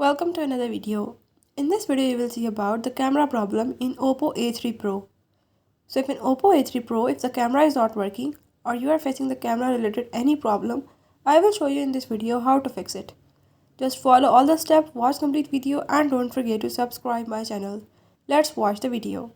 Welcome to another video. In this video you will see about the camera problem in Oppo A3 Pro. So if in Oppo A3 Pro, if the camera is not working or you are facing the camera related any problem, I will show you in this video how to fix it. Just follow all the steps, watch complete video and don't forget to subscribe my channel. Let's watch the video.